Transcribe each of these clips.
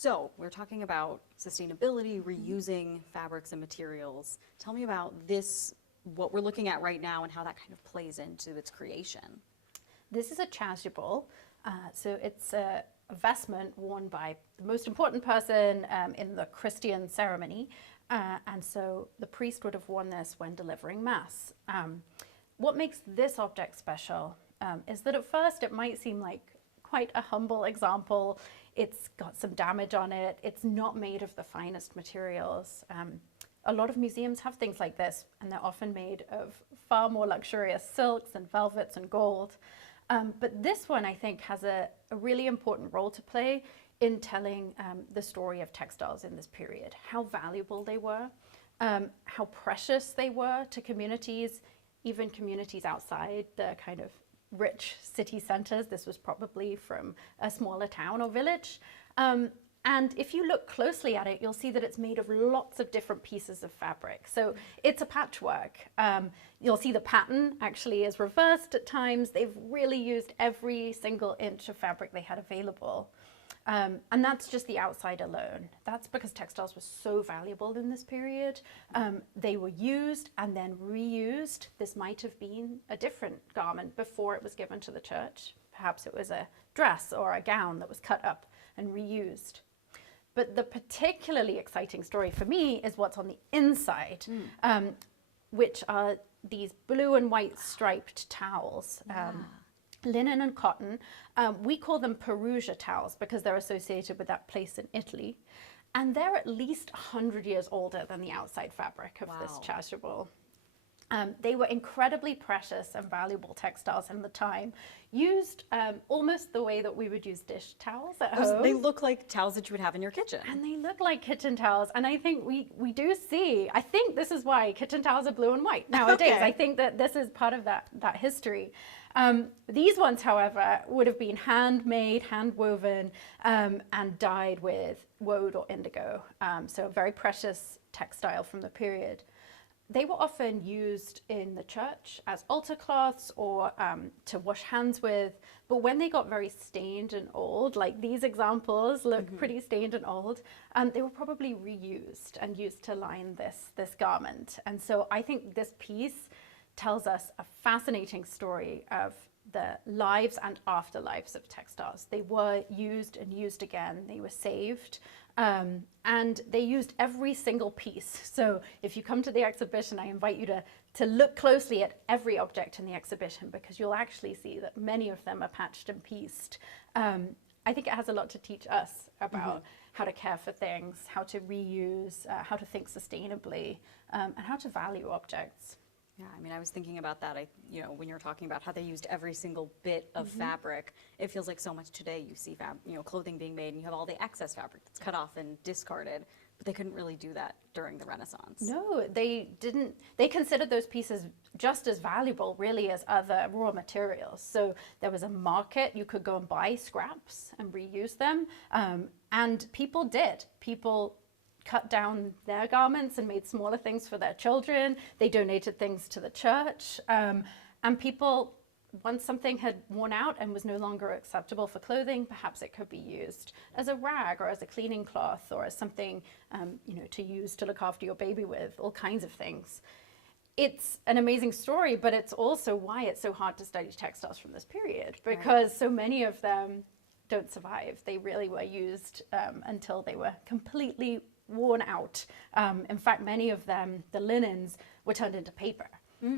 So we're talking about sustainability, reusing fabrics and materials. Tell me about this, what we're looking at right now and how that kind of plays into its creation. This is a chasuble. So it's a vestment worn by the most important person in the Christian ceremony. And so the priest would have worn this when delivering mass. What makes this object special is that at first it might seem like quite a humble example. It's got some damage on it. It's not made of the finest materials. A lot of museums have things like this, and they're often made of far more luxurious silks and velvets and gold. But this one, I think, has a really important role to play in telling the story of textiles in this period, how valuable they were, how precious they were to communities, even communities outside the kind of rich city centers. This was probably from a smaller town or village. And if you look closely at it, you'll see that it's made of lots of different pieces of fabric. So it's a patchwork. You'll see the pattern actually is reversed at times. They've really used every single inch of fabric they had available. And that's just the outside alone. That's because textiles were so valuable in this period. They were used and then reused. This might have been a different garment before it was given to the church. Perhaps it was a dress or a gown that was cut up and reused. But the particularly exciting story for me is what's on the inside, which are these blue and white striped towels. Linen and cotton. We call them Perugia towels because they're associated with that place in Italy. And they're at least 100 years older than the outside fabric of this chasuble. They were incredibly precious and valuable textiles in the time, used almost the way that we would use dish towels at home. They look like towels that you would have in your kitchen. And they look like kitchen towels. And I think we do see, I think this is why kitchen towels are blue and white nowadays. Okay. I think that this is part of that history. These ones, however, would have been handmade, hand-woven, and dyed with woad or indigo. So a very precious textile from the period. They were often used in the church as altar cloths or to wash hands with. But when they got very stained and old, like these examples look pretty stained and old, they were probably reused and used to line this garment. And so I think this piece tells us a fascinating story of the lives and afterlives of textiles. They were used and used again. They were saved. And they used every single piece. So if you come to the exhibition, I invite you to look closely at every object in the exhibition because you'll actually see that many of them are patched and pieced. I think it has a lot to teach us about how to care for things, how to reuse, how to think sustainably, and how to value objects. Yeah, I mean, I was thinking about that. When you're talking about how they used every single bit of fabric, it feels like so much today you see clothing being made and you have all the excess fabric that's cut off and discarded, but they couldn't really do that during the Renaissance. No, they didn't. They considered those pieces just as valuable, really, as other raw materials. So there was a market. You could go and buy scraps and reuse them, and people did. People cut down their garments and made smaller things for their children. They donated things to the church. And people, once something had worn out and was no longer acceptable for clothing, perhaps it could be used as a rag or as a cleaning cloth or as something, to use to look after your baby with, all kinds of things. It's an amazing story, but it's also why it's so hard to study textiles from this period, because so many of them don't survive. They really were used until they were completely worn out. In fact, many of them, the linens, were turned into paper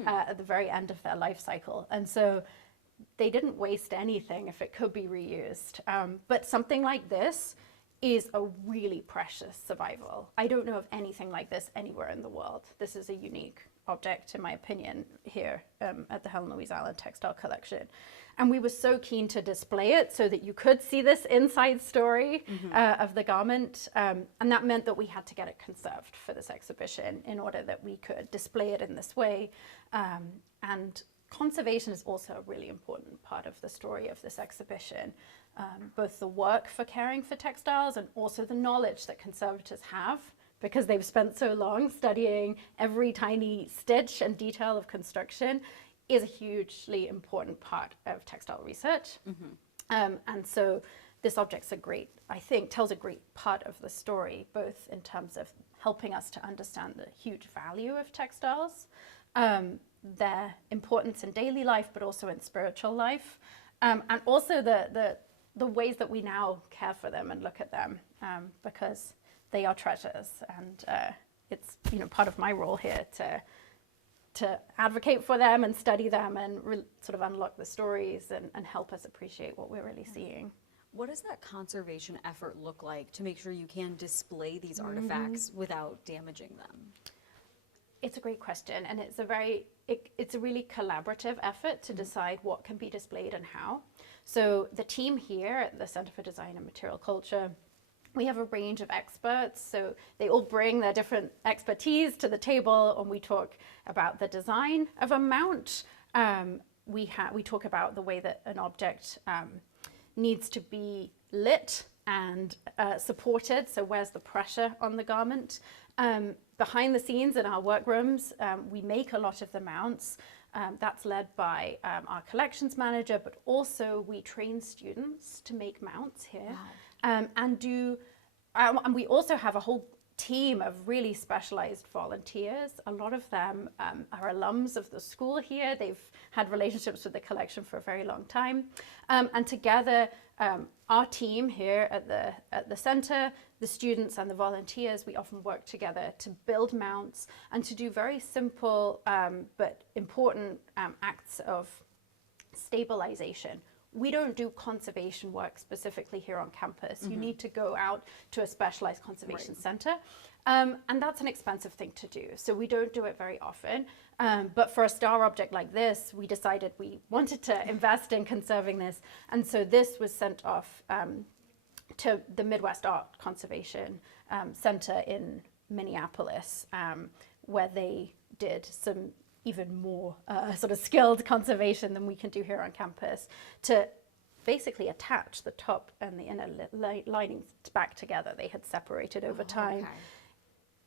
at the very end of their life cycle. And so they didn't waste anything if it could be reused. But something like this is a really precious survival. I don't know of anything like this anywhere in the world. This is a unique object, in my opinion, here at the Helen Louise Allen Textile Collection. And we were so keen to display it so that you could see this inside story of the garment. And that meant that we had to get it conserved for this exhibition in order that we could display it in this way. And conservation is also a really important part of the story of this exhibition. Both the work for caring for textiles and also the knowledge that conservators have, because they've spent so long studying every tiny stitch and detail of construction, is a hugely important part of textile research. And so this object's I think, tells a great part of the story, both in terms of helping us to understand the huge value of textiles, their importance in daily life, but also in spiritual life, and also the ways that we now care for them and look at them, because they are treasures, and it's part of my role here to advocate for them and study them and sort of unlock the stories and help us appreciate what we're really seeing. What does that conservation effort look like to make sure you can display these artifacts without damaging them? It's a great question, and it's a really collaborative effort to decide what can be displayed and how. So the team here at the Center for Design and Material Culture, we have a range of experts, so they all bring their different expertise to the table, and we talk about the design of a mount. We talk about the way that an object needs to be lit and supported, so where's the pressure on the garment. Behind the scenes in our workrooms, we make a lot of the mounts. That's led by our collections manager, but also we train students to make mounts here. Wow. And we also have a whole team of really specialized volunteers. A lot of them are alums of the school here. They've had relationships with the collection for a very long time. And together, our team here at the center, the students and the volunteers, we often work together to build mounts and to do very simple but important acts of stabilization. We don't do conservation work specifically here on campus. You need to go out to a specialized conservation center. And that's an expensive thing to do. So we don't do it very often. But for a star object like this, we decided we wanted to invest in conserving this. And so this was sent off to the Midwest Art Conservation Center in Minneapolis, where they did some even more sort of skilled conservation than we can do here on campus to basically attach the top and the inner linings back together. They had separated over time. Okay.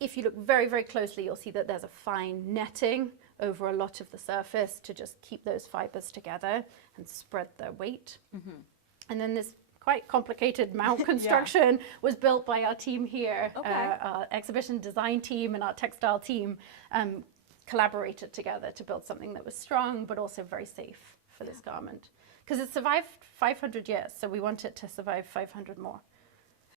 If you look very, very closely, you'll see that there's a fine netting over a lot of the surface to just keep those fibers together and spread their weight. And then this quite complicated mount construction was built by our team here, our exhibition design team and our textile team. Collaborated together to build something that was strong but also very safe for this garment, because it survived 500 years, so we want it to survive 500 more.